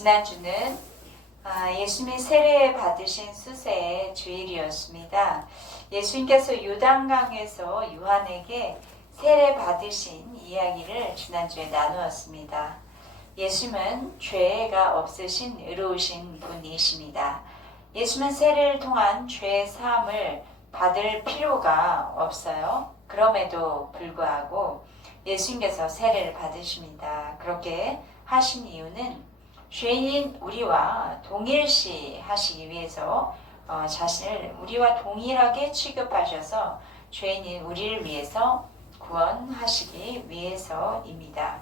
지난주는 예수님이 세례 받으신 수세의 주일이었습니다. 예수님께서 요단강에서 요한에게 세례 받으신 이야기를 지난주에 나누었습니다. 예수님은 죄가 없으신 의로우신 분이십니다. 예수님은 세례를 통한 죄 사함을 받을 필요가 없어요. 그럼에도 불구하고 예수님께서 세례를 받으십니다. 그렇게 하신 이유는 죄인인 우리와 동일시 하시기 위해서 자신을 우리와 동일하게 취급하셔서 죄인인 우리를 위해서 구원하시기 위해서입니다.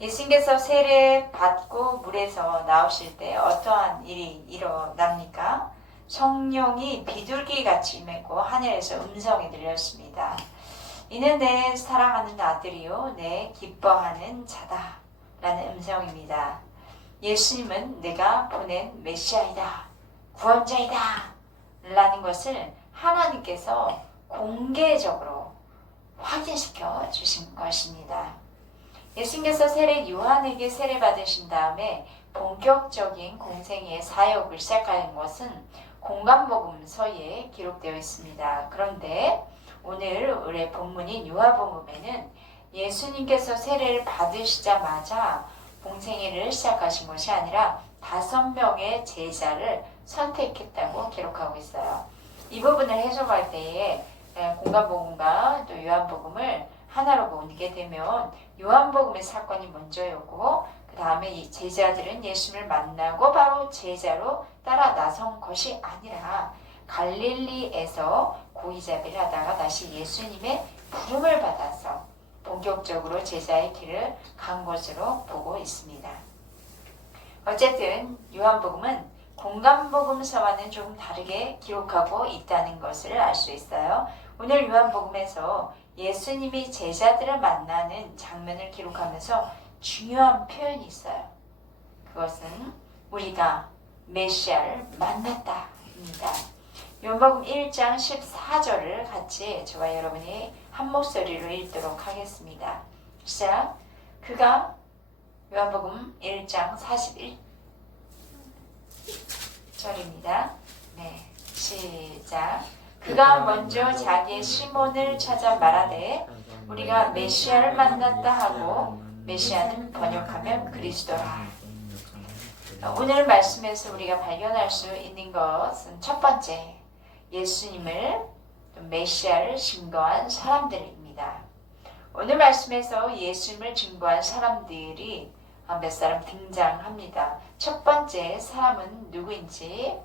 예수님께서 세례 받고 물에서 나오실 때 어떠한 일이 일어납니까? 성령이 비둘기같이 임했고 하늘에서 음성이 들렸습니다. 이는 내 사랑하는 아들이요 내 기뻐하는 자다 라는 음성입니다. 예수님은 내가 보낸 메시아이다, 구원자이다 라는 것을 하나님께서 공개적으로 확인시켜 주신 것입니다. 예수님께서 세례 요한에게 세례 받으신 다음에 본격적인 공생의 사역을 시작하는 것은 공관복음서에 기록되어 있습니다. 그런데 오늘 우리의 본문인 요한복음에는 예수님께서 세례를 받으시자마자 공생애를 시작하신 것이 아니라 5명의 제자를 선택했다고 기록하고 있어요. 이 부분을 해석할 때에 공관복음과 또 요한복음을 하나로 보게 되면 요한복음의 사건이 먼저였고 그 다음에 이 제자들은 예수님을 만나고 바로 제자로 따라 나선 것이 아니라 갈릴리에서 고이자비를 하다가 다시 예수님의 부름을 받아서 본격적으로 제자의 길을 간 것으로 보고 있습니다. 어쨌든 요한복음은 공관복음서와는 조금 다르게 기록하고 있다는 것을 알 수 있어요. 오늘 요한복음에서 예수님이 제자들을 만나는 장면을 기록하면서 중요한 표현이 있어요. 그것은 우리가 메시아를 만났다입니다. 요한복음 1장 14절을 같이 저와 여러분이 한 목소리로 읽도록 하겠습니다. 시작. 그가 요한복음 1장 41절입니다. 네, 시작. 그가 먼저 자기의 시몬을 찾아 말하되 우리가 메시아를 만났다 하고 메시아는 번역하면 그리스도라. 오늘 말씀에서 우리가 발견할 수 있는 것은 첫 번째, 예수님을 메시아를 증거한 사람들입니다. 오늘 말씀에서 예수님을 증거한 사람들이 몇 사람 등장합니다. 첫 번째 사람은 누구인지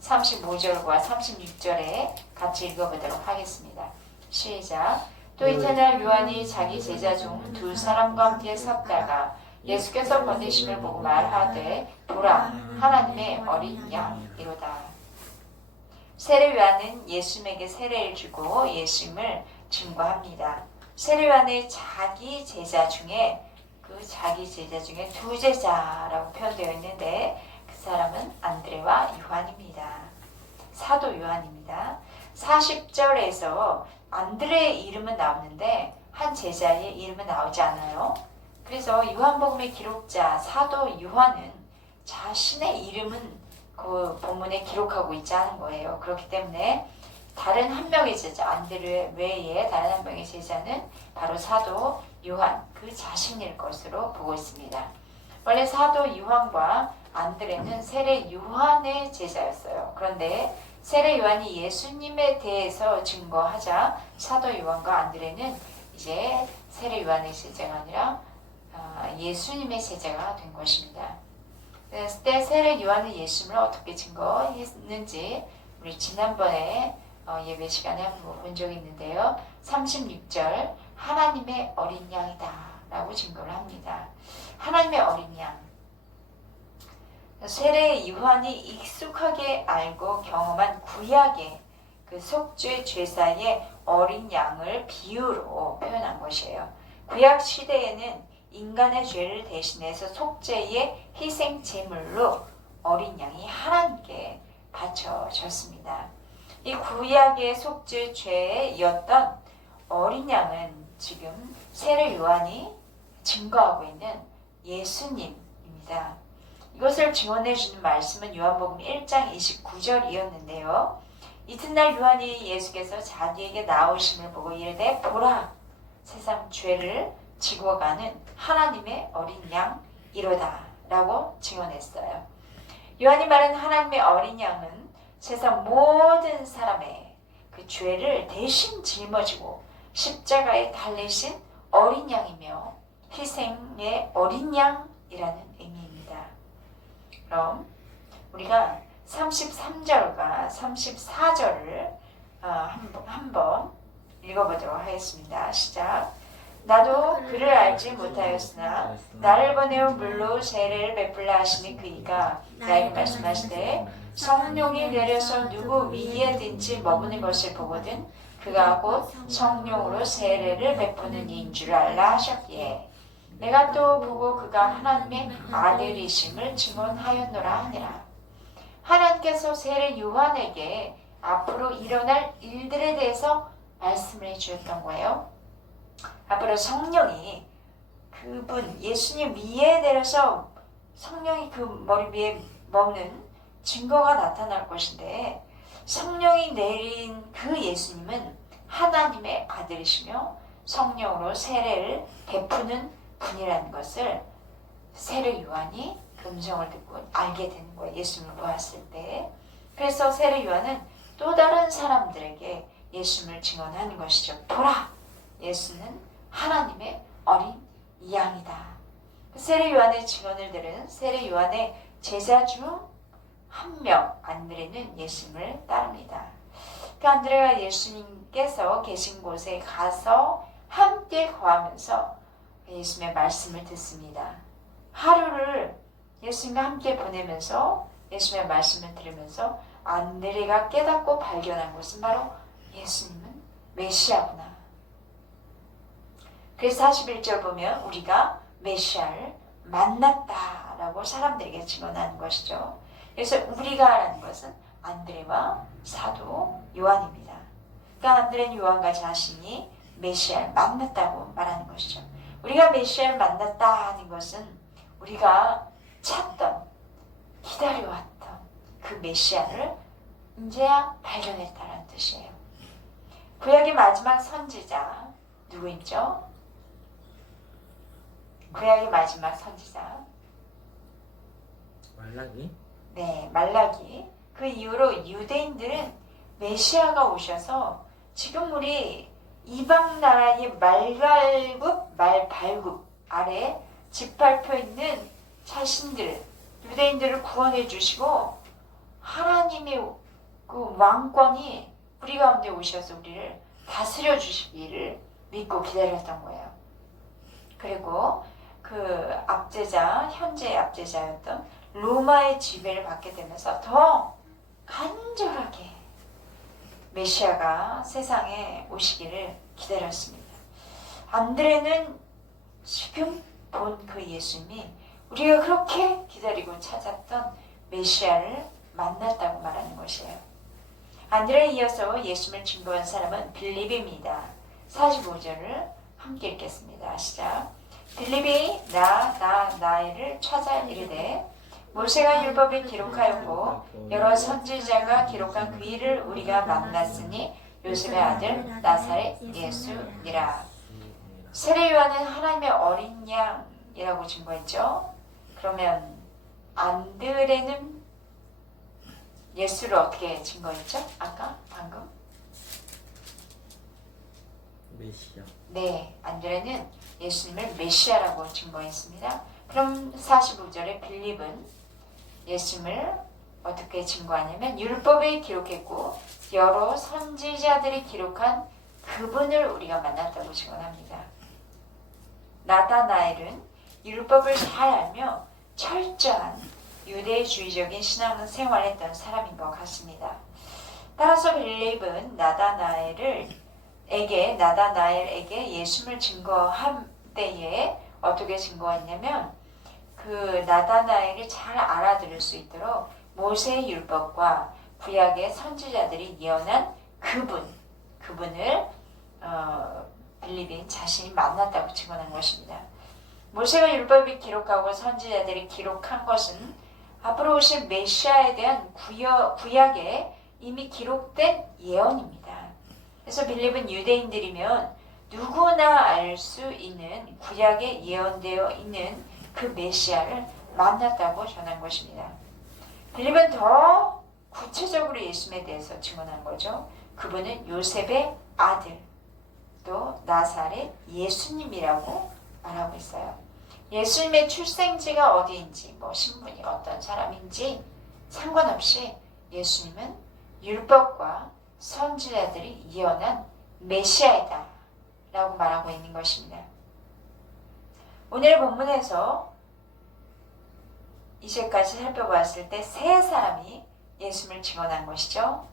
35절과 36절에 같이 읽어보도록 하겠습니다. 시작. 또 이튿날 요한이 자기 제자 중 2사람과 함께 섰다가 예수께서 보내심을 보고 말하되 보라 하나님의 어린 양이로다. 세례 요한은 예수님에게 세례를 주고 예수님을 증거합니다. 세례 요한의 자기 제자 중에 자기 제자 중에 2제자라고 표현되어 있는데 그 사람은 안드레와 요한입니다. 사도 요한입니다. 40절에서 안드레의 이름은 나오는데 한 제자의 이름은 나오지 않아요. 그래서 요한복음의 기록자 사도 요한은 자신의 이름은 그 본문에 기록하고 있지 않은 거예요. 그렇기 때문에 다른 한 명의 제자, 안드레 외에 다른 한 명의 제자는 바로 사도 요한 그 자신일 것으로 보고 있습니다. 원래 사도 요한과 안드레는 세례 요한의 제자였어요. 그런데 세례 요한이 예수님에 대해서 증거하자 사도 요한과 안드레는 이제 세례 요한의 제자가 아니라 예수님의 제자가 된 것입니다. 그때 세례 요한은 예수님을 어떻게 증거했는지 우리 지난번에 예배 시간에 한번 본 적이 있는데요. 36절 하나님의 어린 양이다 라고 증거를 합니다. 하나님의 어린 양. 세례 요한이 익숙하게 알고 경험한 구약의 그 속죄 제사의 어린 양을 비유로 표현한 것이에요. 구약 시대에는 인간의 죄를 대신해서 속죄의 희생 제물로 어린 양이 하나님께 바쳐졌습니다. 이 구약의 속죄 죄였던 어린 양은 지금 세례 요한이 증거하고 있는 예수님입니다. 요한입니다. 이것을 증언해 주는 말씀은 요한복음 1장 29절이었는데요. 이튿날 요한이 예수께서 자기에게 나오심을 보고 이르되 보라 세상 죄를 지고 가는 하나님의 어린 양 이로다 라고 증언했어요. 요한이 말한 하나님의 어린 양은 세상 모든 사람의 그 죄를 대신 짊어지고 십자가에 달리신 어린 양이며 희생의 어린 양이라는 의미입니다. 그럼 우리가 33절과 34절을 한번 읽어보도록 하겠습니다. 시작. 나도 그를 알지 못하였으나 나를 보내어 물로 세례를 베풀라 하시니 그이가 나에게 말씀하시되 성령이 내려서 누구 위에든지 머무는 것을 보거든 그가 곧 성령으로 세례를 베푸는 이인 줄 알라 하셨기에 내가 또 보고 그가 하나님의 아들이심을 증언하였노라 하니라. 하나님께서 세례 요한에게 앞으로 일어날 일들에 대해서 말씀을 해주었던 거예요. 앞으로 성령이 그분 예수님 위에 내려서 성령이 그 머리 위에 머무는 증거가 나타날 것인데 성령이 내린 그 예수님은 하나님의 아들이시며 성령으로 세례를 베푸는 분이라는 것을 세례 요한이 그 음성을 듣고 알게 되는 거예요. 예수님을 보았을 때. 그래서 세례 요한은 또 다른 사람들에게 예수님을 증언하는 것이죠. 보라! 예수는 하나님의 어린 양이다. 세례 요한의 증언을 들은 세례 요한의 제자 중 한 명 안드레는 예수님을 따릅니다. 그 안드레가 예수님께서 계신 곳에 가서 함께 거하면서 예수님의 말씀을 듣습니다. 하루를 예수님과 함께 보내면서 예수님의 말씀을 들으면서 안드레가 깨닫고 발견한 것은 바로 예수님은 메시아구나. 그래서 41절 보면 우리가 메시아를 만났다라고 사람들에게 증언하는 것이죠. 그래서 우리가라는 것은 안드레와 사도 요한입니다. 그러니까 안드레는 요한과 자신이 메시아를 만났다고 말하는 것이죠. 우리가 메시아를 만났다 하는 것은 우리가 찾던 기다려왔던 그 메시아를 이제야 발견했다는 뜻이에요. 구약의 마지막 선지자 누구있죠? 구약의 마지막 선지자 말라기? 네, 말라기. 그 이후로 유대인들은 메시아가 오셔서 지금 우리 이방 나라의 말갈굽, 말발굽 아래 짓밟혀 있는 자신들, 유대인들을 구원해 주시고 하나님의 그 왕권이 우리 가운데 오셔서 우리를 다스려 주시기를 믿고 기다렸던 거예요. 그리고 그 압제자, 현재 압제자였던 로마의 지배를 받게 되면서 더 간절하게 메시아가 세상에 오시기를 기다렸습니다. 안드레는 지금 본 그 예수님이 우리가 그렇게 기다리고 찾았던 메시아를 만났다고 말하는 것이에요. 안드레에 이어서 예수님을 증거한 사람은 빌립입니다. 45절을 함께 읽겠습니다. 시작. 빌립이 나를 찾아 이르되 모세가 율법에 기록하였고 여러 선지자가 기록한 그 일을 우리가 만났으니 요셉의 아들 나사렛 예수니라. 세례 요한은 하나님의 어린 양이라고 증거했죠. 그러면 안드레는 예수를 어떻게 증거했죠? 아까 방금 메시아. 네, 안드레는 예수님을 메시아라고 증거했습니다. 그럼 45절에 빌립은 예수님을 어떻게 증거하냐면 율법에 기록했고 여러 선지자들이 기록한 그분을 우리가 만났다고 증언합니다. 나다나엘은 율법을 잘 알며 철저한 유대주의적인 신앙생활을 했던 사람인 것 같습니다. 따라서 빌립은 나다나엘에게 예수님을 증거한 때에 어떻게 증거했냐면 그 나다나엘이 잘 알아들을 수 있도록 모세의 율법과 구약의 선지자들이 예언한 그분을 빌립인 자신이 만났다고 증언한 것입니다. 모세가 율법을 기록하고 선지자들이 기록한 것은 앞으로 오실 메시아에 대한 구약에 이미 기록된 예언입니다. 그래서 빌립은 유대인들이면 누구나 알 수 있는 구약에 예언되어 있는 그 메시아를 만났다고 전한 것입니다. 빌립은 더 구체적으로 예수님에 대해서 증언한 거죠. 그분은 요셉의 아들, 또 나사렛 예수님이라고 말하고 있어요. 예수님의 출생지가 어디인지, 신분이 어떤 사람인지 상관없이 예수님은 율법과 선지자들이 예언한 메시아이다 라고 말하고 있는 것입니다. 오늘 본문에서 이제까지 살펴봤을 때 세 사람이 예수님을 증언한 것이죠.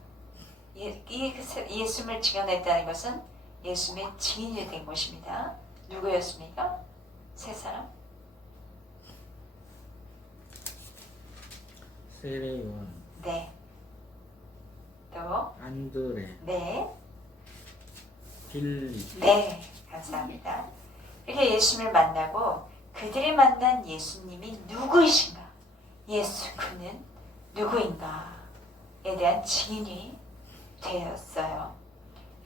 예수님을 증언했다는 것은 예수님의 증인이 된 것입니다. 누구였습니까? 세 사람? 세례 요한, 네. 또? 안드레, 네. 빌립. 네. 감사합니다. 이렇게 예수님을 만나고 그들이 만난 예수님이 누구이신가? 예수 그는 누구인가에 대한 증인이 되었어요.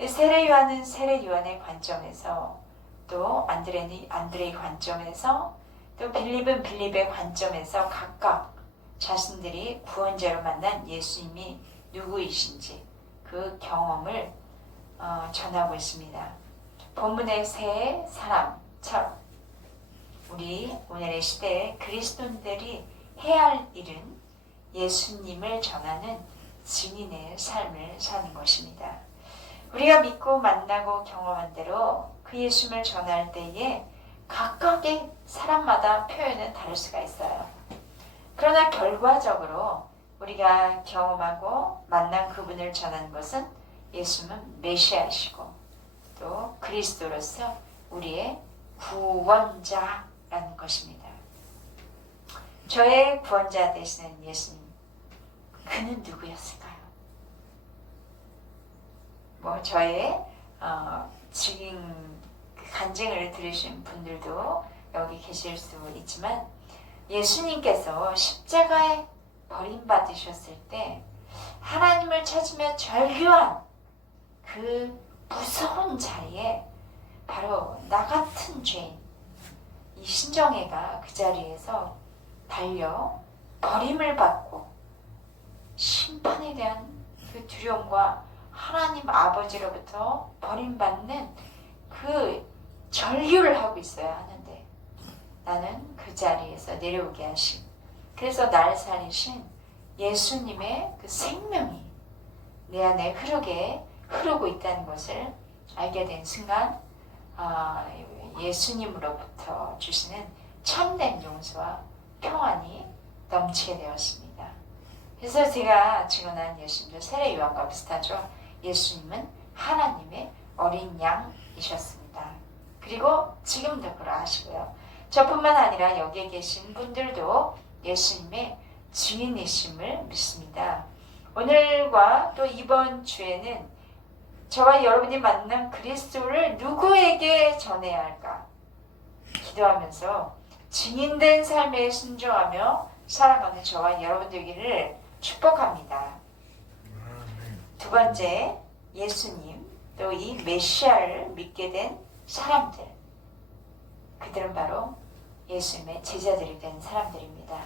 세례 요한은 세례 요한의 관점에서, 또 안드레는 안드레의 관점에서, 또 빌립은 빌립의 관점에서 각각 자신들이 구원자로 만난 예수님이 누구이신지 그 경험을 전하고 있습니다. 본문의 세 사람처럼 우리 오늘의 시대에 그리스도인들이 해야 할 일은 예수님을 전하는 증인의 삶을 사는 것입니다. 우리가 믿고 만나고 경험한 대로 그 예수님을 전할 때에 각각의 사람마다 표현은 다를 수가 있어요. 그러나 결과적으로 우리가 경험하고 만난 그분을 전하는 것은 예수님은 메시아이시고 또 그리스도로서 우리의 구원자라는 것입니다. 저의 구원자 되시는 예수님, 그는 누구였을까요? 저의 증인 간증을 들으신 분들도 여기 계실 수 있지만 예수님께서 십자가에 버림받으셨을 때 하나님을 찾으며 절규한 그 무서운 자리에 바로 나 같은 죄인 이 신정애가 그 자리에서 달려 버림을 받고 심판에 대한 그 두려움과 하나님 아버지로부터 버림받는 그 절규를 하고 있어야 하는데 나는 그 자리에서 내려오게 하신, 그래서 날 살리신 예수님의 그 생명이 내 안에 흐르고 있다는 것을 알게 된 순간 예수님으로부터 주시는 참된 용서와 평안이 넘치게 되었습니다. 그래서 제가 증언한 예수님도 세례 요한과 비슷하죠. 예수님은 하나님의 어린 양이셨습니다. 그리고 지금도 그러하시고요. 저뿐만 아니라 여기에 계신 분들도 예수님의 증인이심을 믿습니다. 오늘과 또 이번 주에는 저와 여러분이 만난 그리스도를 누구에게 전해야 할까 기도하면서 증인된 삶에 순종하며 살아가는 저와 여러분 되기를 축복합니다. 두 번째, 예수님 또 이 메시아를 믿게 된 사람들, 그들은 바로 예수님의 제자들이 된 사람들입니다.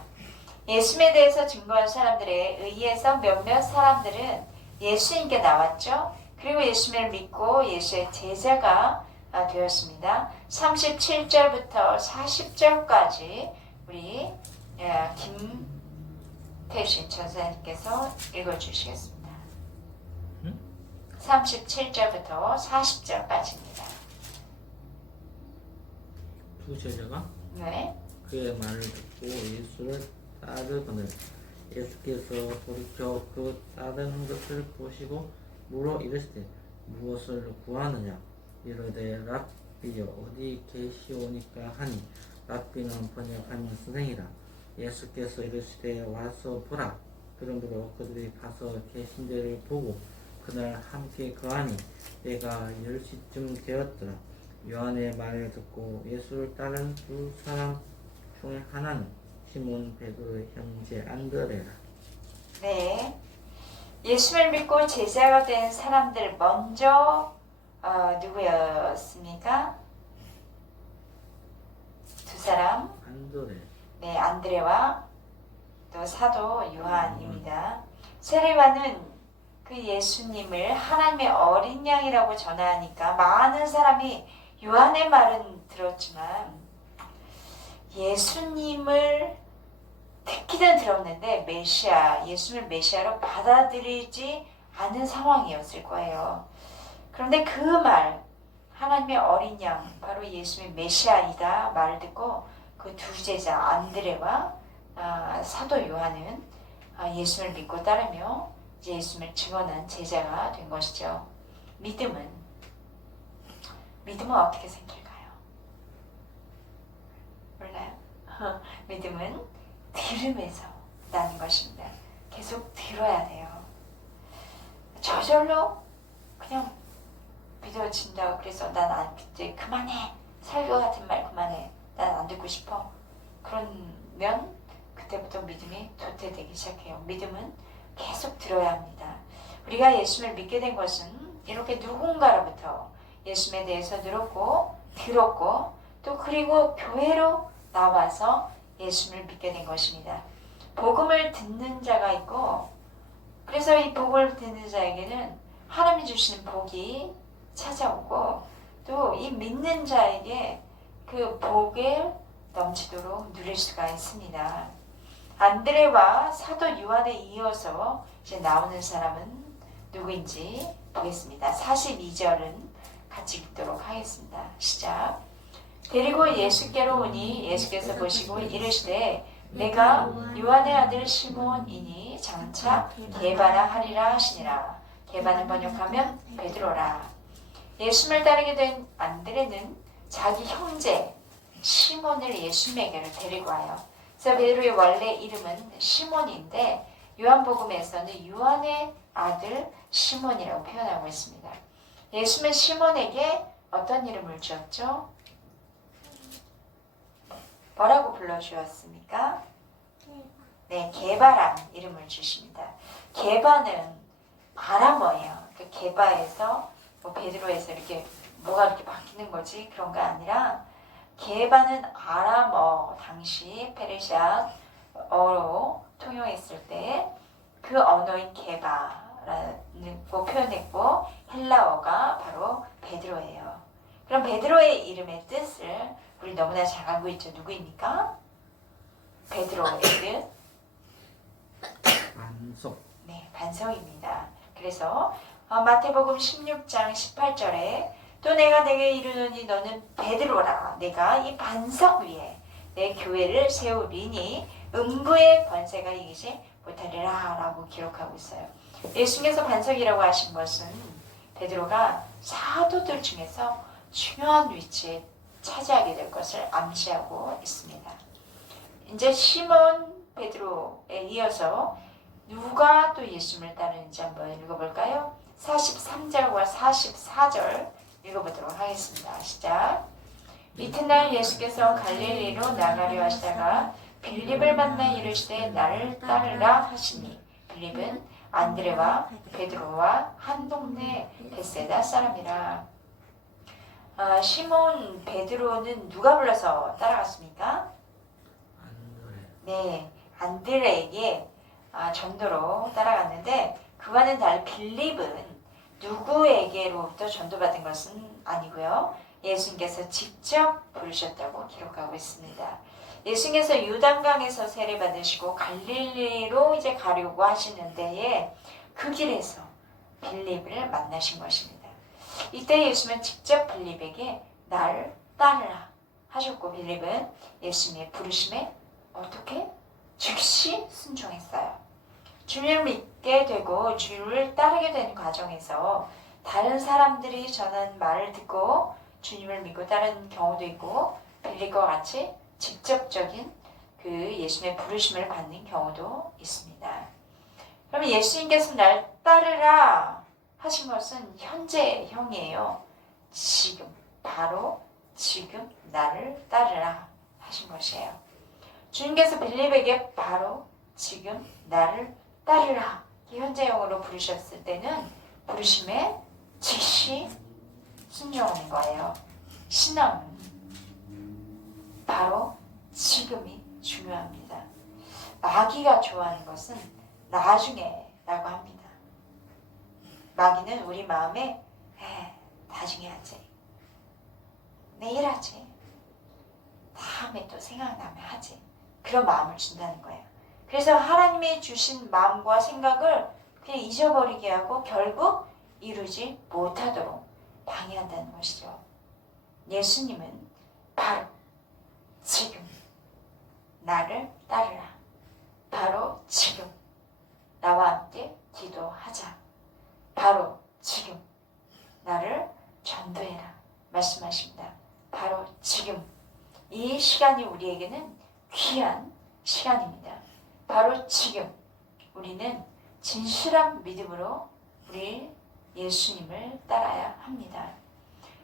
예수님에 대해서 증거한 사람들에 의해서 몇몇 사람들은 예수님께 나왔죠. 그리고 예수님을 믿고 예수의 제자가 되었습니다. 37절부터 40절까지 우리 김태신 전사님께서 읽어주시겠습니다. 37절부터 40절까지입니다. 두 제자가 네. 그의 말을 듣고 예수를 따르거늘 예수께서 돌이켜 그 따르는 것을 보시고 물어 이르시되 무엇을 구하느냐 이르되 랍비여 어디 계시오니까 하니 랍비는 번역하면 선생이라. 예수께서 이르시되 와서 보라. 그러므로 그들이 가서 계신 데를 보고 그날 함께 거하니 때가 10시쯤 되었더라. 요한의 말을 듣고 예수를 따른 두 사람 중에 하나는 시몬 베드로의 형제 안드레라. 네. 예수를 믿고 제자가 된 사람들 먼저 누구였습니까? 두 사람. 안드레. 네, 안드레와 또 사도 요한입니다. 세례관은 그 예수님을 하나님의 어린 양이라고 전하니까 많은 사람이 요한의 말은 들었지만 예수님을 듣기는 들었는데 메시아, 예수를 메시아로 받아들이지 않은 상황이었을 거예요. 그런데 그 말, 하나님의 어린 양, 바로 예수의 메시아이다 말을 듣고 그 두 제자 안드레와 사도 요한은 예수를 믿고 따르며 이제 예수를 증언한 제자가 된 것이죠. 믿음은 어떻게 생길까요? 몰라요? 믿음은 들음에서 나는 것입니다. 계속 들어야 돼요. 저절로 그냥 믿어진다 그래서 난 이제 그만해. 살교 같은 말 그만해. 난 안 듣고 싶어. 그러면 그때부터 믿음이 도태되기 시작해요. 믿음은 계속 들어야 합니다. 우리가 예수를 믿게 된 것은 이렇게 누군가로부터 예수에 대해서 들었고 또 그리고 교회로 나와서 예수를 믿게 된 것입니다. 복음을 듣는 자가 있고 그래서 이 복을 듣는 자에게는 하나님이 주시는 복이 찾아오고 또 이 믿는 자에게 그 복을 넘치도록 누릴 수가 있습니다. 안드레와 사도 요한에 이어서 이제 나오는 사람은 누구인지 보겠습니다. 42절은 같이 읽도록 하겠습니다. 시작. 데리고 예수께로 오니 예수께서 보시고 이르시되 내가 요한의 아들 시몬이니 장차 게바라 하리라 하시니라. 게바는 번역하면 베드로라. 예수를 따르게 된 안드레는 자기 형제 시몬을 예수님에게로 데리고 와요. 그래서 베드로의 원래 이름은 시몬인데 요한복음에서는 요한의 아들 시몬이라고 표현하고 있습니다. 예수는 시몬에게 어떤 이름을 주었죠? 뭐라고 불러주었습니까? 네, 게바란 이름을 주십니다. 게바는 아람어예요. 그 게바에서 베드로에서 이렇게 뭐가 이렇게 바뀌는 거지 그런 거 아니라 게바는 아람어 당시 페르시아어로 통용했을 때 그 언어인 게바라는 표현했고 헬라어가 바로 베드로예요. 그럼 베드로의 이름의 뜻을 우리 너무나 잘 알고 있죠. 누구입니까? 베드로의 뜻 반석. 네, 반석입니다. 그래서 마태복음 16장 18절에 또 내가 내게 이르노니 너는 베드로라. 내가 이 반석 위에 내 교회를 세우리니 음부의 권세가 이기지 못하리라 라고 기록하고 있어요. 예수님께서 반석이라고 하신 것은 베드로가 사도들 중에서 중요한 위치에 차지하게 될 것을 암시하고 있습니다. 이제 시몬 베드로에 이어서 누가 또 예수님을 따르는지 한번 읽어볼까요? 43절과 44절 읽어보도록 하겠습니다. 시작. 이튿날 예수께서 갈릴리로 나가려 하시다가 빌립을 만나 이르시되 나를 따르라 하시니 빌립은 안드레와 베드로와 한 동네 베세다 사람이라. 시몬 베드로는 누가 불러서 따라갔습니까? 안드레. 네, 안드레에게 전도로 따라갔는데 그와는 달리 빌립은 누구에게로부터 전도받은 것은 아니고요. 예수님께서 직접 부르셨다고 기록하고 있습니다. 예수님께서 요단강에서 세례받으시고 갈릴리로 이제 가려고 하시는 데에 그 길에서 빌립을 만나신 것입니다. 이때 예수님은 직접 빌립에게 나를 따르라 하셨고 빌립은 예수님의 부르심에 어떻게? 즉시 순종했어요. 주님을 믿게 되고 주를 따르게 되는 과정에서 다른 사람들이 전한 말을 듣고 주님을 믿고 따르는 경우도 있고 빌립과 같이 직접적인 그 예수님의 부르심을 받는 경우도 있습니다. 그러면 예수님께서 날 따르라 하신 것은 현재형이에요. 지금 바로 지금 나를 따르라 하신 것이에요. 주님께서 빌립에게 바로 지금 나를 따르라 현재형으로 부르셨을 때는 부르심에 즉시 순종하는 거예요. 신앙은 바로 지금이 중요합니다. 마귀가 좋아하는 것은 나중에 라고 합니다. 마귀는 우리 마음에 나중에 하지, 내일 하지, 다음에 또 생각나면 하지, 그런 마음을 준다는 거예요. 그래서 하나님이 주신 마음과 생각을 그냥 잊어버리게 하고 결국 이루지 못하도록 방해한다는 것이죠. 예수님은 바로 지금 나를 따르라, 바로 지금 나와 함께 기도하자, 바로 지금 나를 전도해라 말씀하십니다. 바로 지금 이 시간이 우리에게는 귀한 시간입니다. 바로 지금 우리는 진실한 믿음으로 우리 예수님을 따라야 합니다.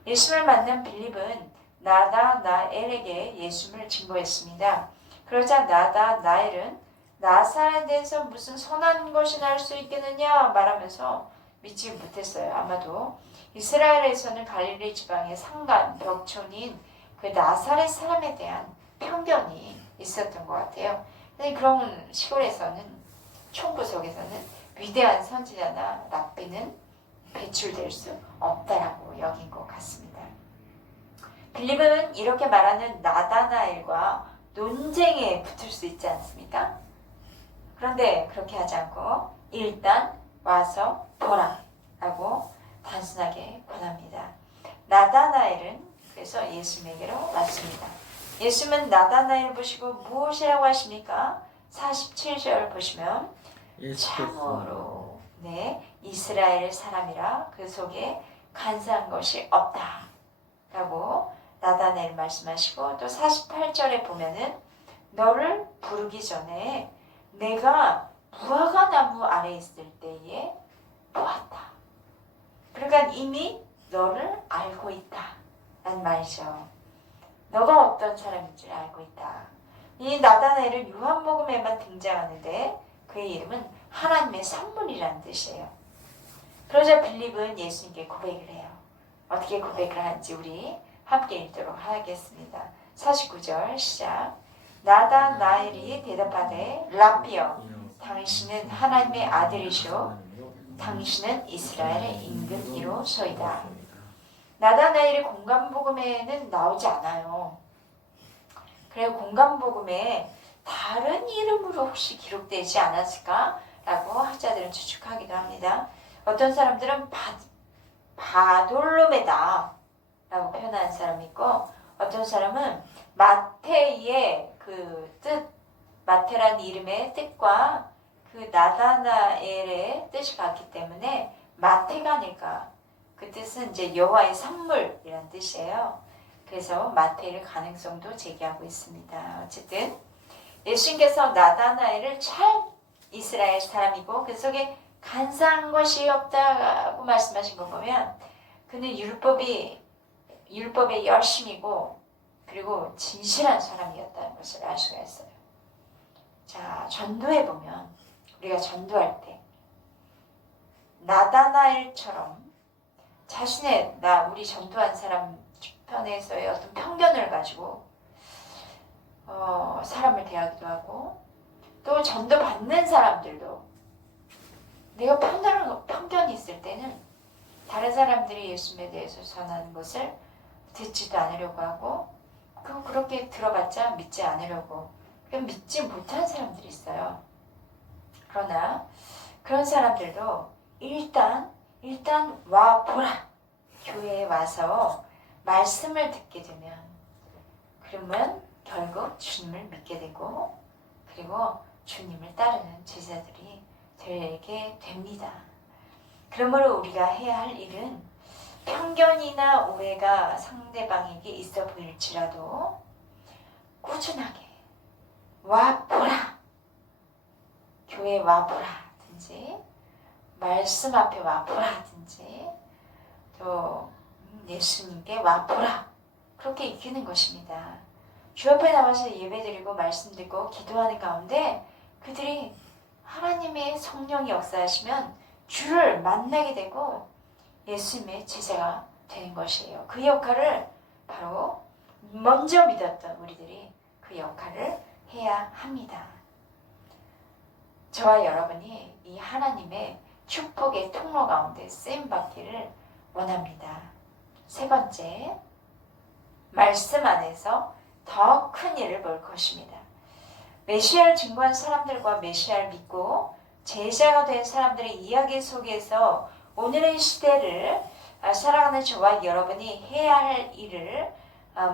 예수를 만난 빌립은 나다나엘에게 예수를 증거했습니다. 그러자 나다나엘은 나사렛에서 무슨 선한 것이 날 수 있겠느냐 말하면서 믿지 못했어요. 아마도 이스라엘에서는 갈릴리 지방의 산간 벽촌인 그 나사렛 사람에 대한 편견이 있었던 것 같아요. 그런 시골에서는, 총구석에서는 위대한 선지자나 랍비는 배출될 수 없다라고 여긴 것 같습니다. 빌립은 이렇게 말하는 나다나엘과 논쟁에 붙을 수 있지 않습니까? 그런데 그렇게 하지 않고 일단 와서 보라 라고 단순하게 권합니다. 나다나엘은 그래서 예수님에게로 왔습니다. 예수님은 나다나엘 보시고 무엇이라고 하십니까? 47절 보시면 참으로 이스라엘 사람이라 그 속에 간사한 것이 없다 라고 나다나엘 말씀하시고, 또 48절에 보면은 너를 부르기 전에 내가 무화과 나무 아래 있을 때에 보았다. 그러니까 이미 너를 알고 있다 라는 말이죠. 너가 어떤 사람인지 알고 있다. 이 나다나엘은 요한복음에만 등장하는데 그의 이름은 하나님의 선물이라는 뜻이에요. 그러자 빌립은 예수님께 고백을 해요. 어떻게 고백을 하는지 우리 함께 읽도록 하겠습니다. 49절 시작. 나다나엘이 대답하되 랍비여 당신은 하나님의 아들이시오 당신은 이스라엘의 임금이로소이다. 나다나엘이 공간복음에는 나오지 않아요. 그래서 공간복음에 다른 이름으로 혹시 기록되지 않았을까라고 학자들은 추측하기도 합니다. 어떤 사람들은 바돌로메다 라고 표현하는 사람이 있고, 어떤 사람은 마테의 그 뜻, 마테라는 이름의 뜻과 그 나다나엘의 뜻이 같기 때문에 마테가 아닐까. 그 뜻은 이제 여호와의 선물이라는 뜻이에요. 그래서 마테일 가능성도 제기하고 있습니다. 어쨌든 예수님께서 나다나엘을 잘 이스라엘 사람이고 그 속에 간사한 것이 없다고 말씀하신 거 보면 그는 율법에 열심이고 그리고 진실한 사람이었다는 것을 알 수가 있어요. 자, 전도해 보면 우리가 전도할 때 나다나엘처럼 자신의 우리 전도한 사람 주변에서의 어떤 편견을 가지고 사람을 대하기도 하고, 또 전도 받는 사람들도 내가 편견이 있을 때는 다른 사람들이 예수님에 대해서 전하는 것을 듣지도 않으려고 하고, 그렇게 들어봤자 믿지 않으려고 믿지 못한 사람들이 있어요. 그러나 그런 사람들도 일단 와 보라, 교회에 와서 말씀을 듣게 되면 그러면 결국 주님을 믿게 되고 그리고 주님을 따르는 제자들이 되게 됩니다. 그러므로 우리가 해야 할 일은 편견이나 오해가 상대방에게 있어 보일지라도 꾸준하게 와보라, 교회 와보라든지 말씀 앞에 와보라든지 또 예수님께 와 보라. 그렇게 이기는 것입니다. 주 앞에 나와서 예배드리고 말씀드리고 기도하는 가운데 그들이 하나님의 성령이 역사하시면 주를 만나게 되고 예수님의 제자가 되는 것이에요. 그 역할을 바로 먼저 믿었던 우리들이 그 역할을 해야 합니다. 저와 여러분이 이 하나님의 축복의 통로 가운데 쓰임받기를 원합니다. 세 번째, 말씀 안에서 더 큰 일을 볼 것입니다. 메시아를 증거한 사람들과 메시아를 믿고 제자가 된 사람들의 이야기 속에서 오늘의 시대를 살아가는 저와 여러분이 해야 할 일을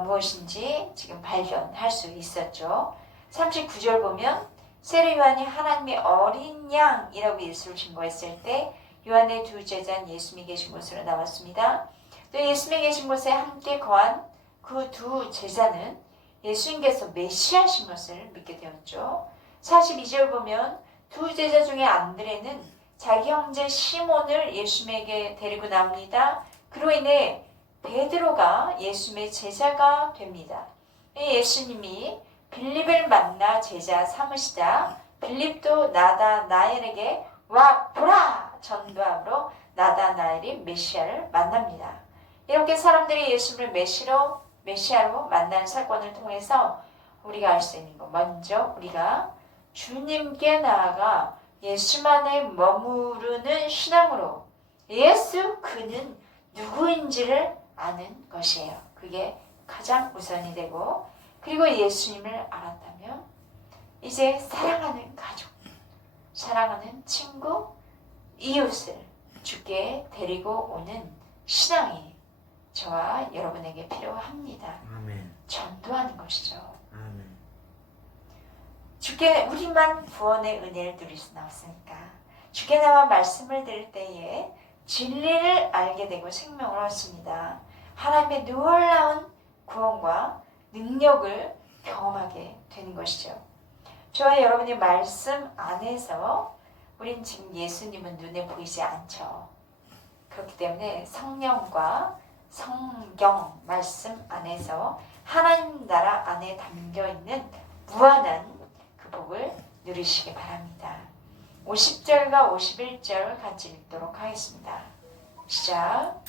무엇인지 지금 발견할 수 있었죠. 39절 보면 세례 요한이 하나님의 어린 양이라고 예수를 증거했을 때 요한의 두 제자는 예수님이 계신 곳으로 나왔습니다. 또 예수님이 계신 곳에 함께 거한 그 두 제자는 예수님께서 메시아신 것을 믿게 되었죠. 42절 보면 두 제자 중에 안드레는 자기 형제 시몬을 예수님에게 데리고 나옵니다. 그로 인해 베드로가 예수님의 제자가 됩니다. 예수님이 빌립을 만나 제자 삼으시자 빌립도 나다나엘에게 와 보라 전도함으로 나다나엘이 메시아를 만납니다. 이렇게 사람들이 예수를 메시아로 만난 사건을 통해서 우리가 알 수 있는 것, 먼저 우리가 주님께 나아가 예수만에 머무르는 신앙으로 예수 그는 누구인지를 아는 것이에요. 그게 가장 우선이 되고, 그리고 예수님을 알았다면 이제 사랑하는 가족, 사랑하는 친구, 이웃을 주께 데리고 오는 신앙이 저와 여러분에게 필요합니다. 아멘. 전도하는 것이죠. 아멘. 주께 우리만 구원의 은혜를 누릴 수는 없으니까 주께 나와 말씀을 들을 때에 진리를 알게 되고 생명을 얻습니다. 하나님의 놀라운 구원과 능력을 경험하게 되는 것이죠. 저와 여러분의 말씀 안에서 우린 지금 예수님은 눈에 보이지 않죠. 그렇기 때문에 성령과 성경 말씀 안에서 하나님 나라 안에 담겨있는 무한한 그 복을 누리시기 바랍니다. 50절과 51절 같이 읽도록 하겠습니다. 시작.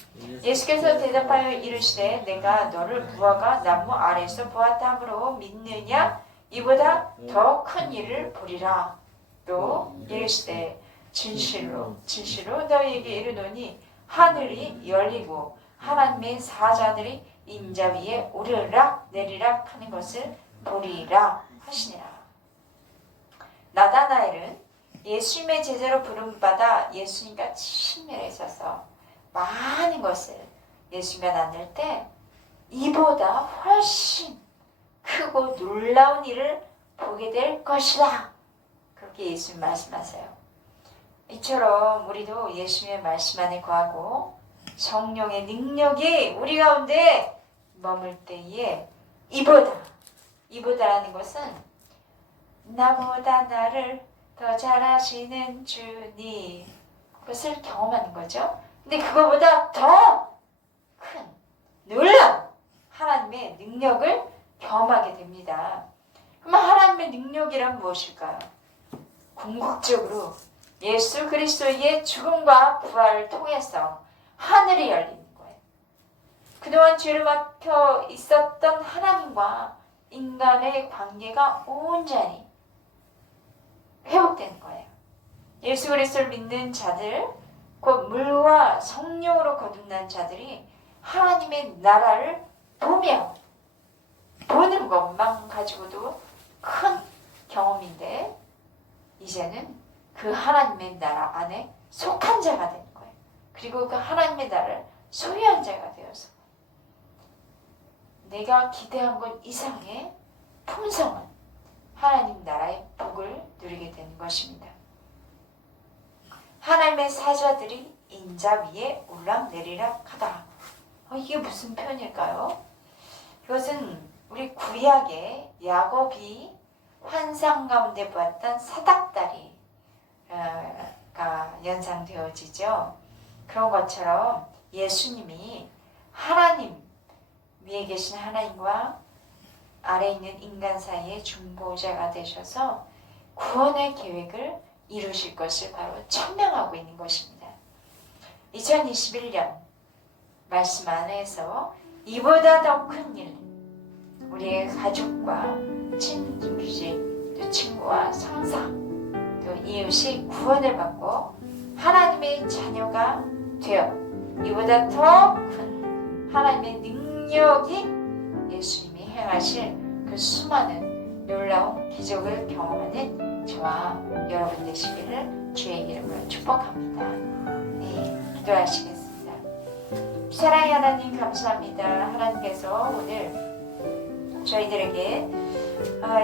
예수께서 대답하여 이르시되 내가 너를 무화과 나무 아래서 보았다 함으로 믿느냐? 이보다 더 큰 일을 보리라. 또 이르시되 진실로 진실로 너희에게 이르노니 하늘이 열리고 하나님의 사자들이 인자 위에 오르락 내리락 하는 것을 보리라 하시니라. 나다나엘은 예수님의 제자로 부름받아 예수님과 친밀해 있어서 많은 것을 예수님과 나눌 때 이보다 훨씬 크고 놀라운 일을 보게 될 것이다. 그렇게 예수님 말씀하세요. 이처럼 우리도 예수님의 말씀 안에 거하고 성령의 능력이 우리 가운데 머물 때에 이보다라는 것은 나보다 나를 더 잘하시는 주님, 그것을 경험하는 거죠. 근데 그거보다 더 큰 놀라운 하나님의 능력을 경험하게 됩니다. 그럼 하나님의 능력이란 무엇일까요? 궁극적으로 예수 그리스도의 죽음과 부활을 통해서 하늘이 열리는 거예요. 그동안 죄를 막혀 있었던 하나님과 인간의 관계가 온전히 회복되는 거예요. 예수 그리스도를 믿는 자들, 곧 물과 성령으로 거듭난 자들이 하나님의 나라를 보며 보는 것만 가지고도 큰 경험인데 이제는 그 하나님의 나라 안에 속한 자가 되는 거예요. 그리고 그 하나님의 나라를 소유한 자가 되어서 내가 기대한 것 이상의 풍성한 하나님 나라의 복을 누리게 되는 것입니다. 하나님의 사자들이 인자 위에 올락내리락 하다. 이게 무슨 표현일까요? 이것은 우리 구약의 야곱이 환상 가운데 보았던 사닥다리가 연상되어지죠. 그런 것처럼 예수님이 하나님, 위에 계신 하나님과 아래 있는 인간 사이의 중보자가 되셔서 구원의 계획을 이루실 것을 바로 천명하고 있는 것입니다. 2021년 말씀 안에서 이보다 더 큰 일, 우리의 가족과 친구집, 또 친구와 상사, 또 이웃이 구원을 받고 하나님의 자녀가 되어 이보다 더 큰 하나님의 능력이 예수님이 행하실 그 수많은 놀라운 기적을 경험하는 저와 여러분 되시기를 주의 이름으로 축복합니다. 네, 기도하시겠습니다. 사랑의 하나님 감사합니다. 하나님께서 오늘 저희들에게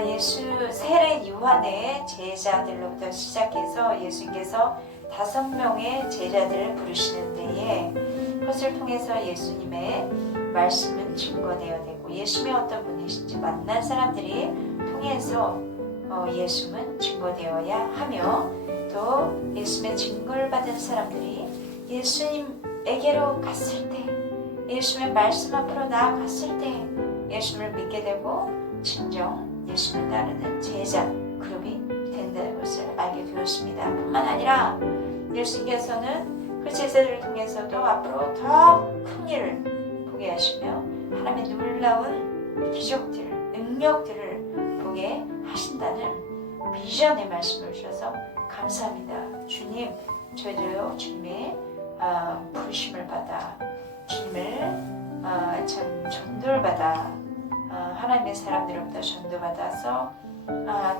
예수 세례 요한의 제자들로부터 시작해서 예수님께서 5명의 제자들을 부르시는 데에 그것을 통해서 예수님의 말씀은 증거되어야 되고 예수님이 어떤 분이신지 만난 사람들이 통해서 예수님은 증거되어야 하며 또 예수님의 증거를 받은 사람들이 예수님에게로 갔을 때 예수님의 말씀 앞으로 나아갔을 때 예수님을 믿게 되고 진정 예수님을 따르는 제자 그룹이 된다는 것을 알게 되었습니다. 뿐만 아니라 예수님께서는 그 제자들을 통해서도 앞으로 더 큰 일을 보게 하시며 하나님의 놀라운 기적들을 능력들을 보게 하신다는 비전의 말씀을 주셔서 감사합니다. 주님, 저희도 주님의 부르심을 받아 주님을 전도를 받아 하나님의 사람들로부터 전도받아서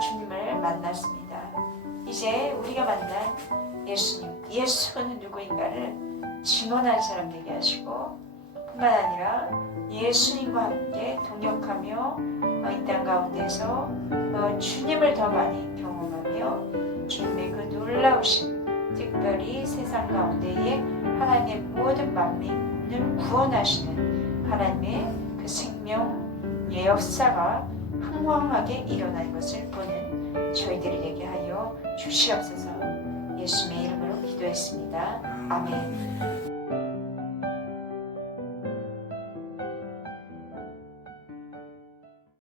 주님을 만났습니다. 이제 우리가 만난 예수님, 예수는 누구인가를 증언할 사람 되게 하시고 뿐만 아니라 예수님과 함께 동역하며 이 땅 가운데서 주님을 더 많이 경험하며 주님의 그 놀라우신 특별히 세상 가운데에 하나님의 모든 만민을 구원하시는 하나님의 그 생명의 역사가 흥왕하게 일어나는 것을 보는 저희들이 되게 하여 주시옵소서. 예수님의 이름으로 기도했습니다. 아멘.